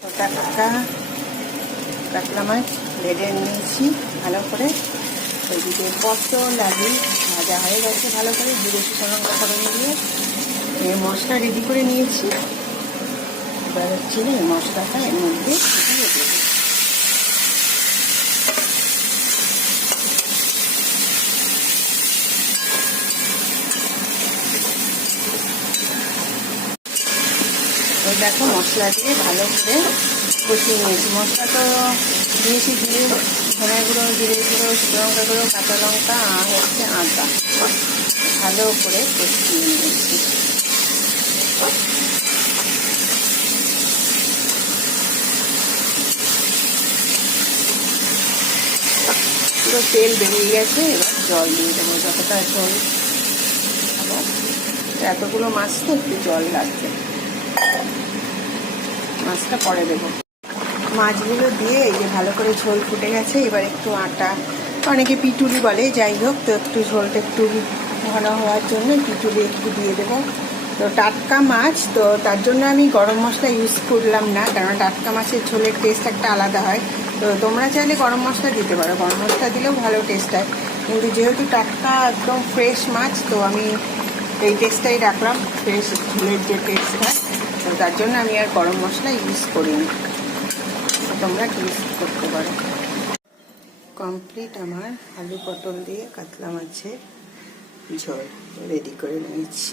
টাটকা কাতলা মাছ ভেজে নিয়েছি ভালো করে। ওইদিকে পটল আলু ভাজা হয়ে গেছে ভালো করে, জিরে শুকনো লঙ্কা ফোড়ন দিয়ে মশলা রেডি করে নিয়েছি। এবার হচ্ছে এই মশলাটা এর মধ্যে দিয়ে দেবো। ওই দেখো মশলা দিয়ে ভালো করে কষিয়ে নিয়েছি। মশলা তো দিয়েছি দিয়ে ধনে গুঁড়ো, জিরে গুঁড়ো, শুকনো লঙ্কা গুঁড়ো, কাঁচা লঙ্কা আর হচ্ছে আদা ভালো করে কষিয়ে নিয়েছি। পুরো তেল বেরিয়ে গেছে, এবার জল দিয়ে দেবো যতটা ঝোল। এতগুলো মাছ তো একটু জল লাগবে, মাছটা পরে দেবো। মাছগুলো দিয়ে এই যে ভালো করে ঝোল ফুটে গেছে। এবার একটু আটা, অনেকে পিটুলি বলে, যাই হোক, তো একটু ঝোলটা একটু ঘন হওয়ার জন্য পিটুলি একটু দিয়ে দেবো। তো টাটকা মাছ তো তার জন্য আমি গরম মশলা ইউজ করলাম না, কারণ টাটকা মাছের ঝোলের টেস্ট একটা আলাদা হয়। তো তোমরা চাইলে গরম মশলা দিতে পারো, গরম মশলা দিলেও ভালো টেস্ট হয়, কিন্তু যেহেতু টাটকা একদম ফ্রেশ মাছ তো আমি এই টেস্টটাই রাখলাম, ফ্রেশ ঝোলের যে টেস্ট হয়। তো তার জন্য আমি আর গরম মশলা ইউজ করিনি, তোমরা ইউজ করতে পারো। কমপ্লিট আমার আলু পটল দিয়ে কাতলা মাছের ঝোল রেডি করে নিয়েছি।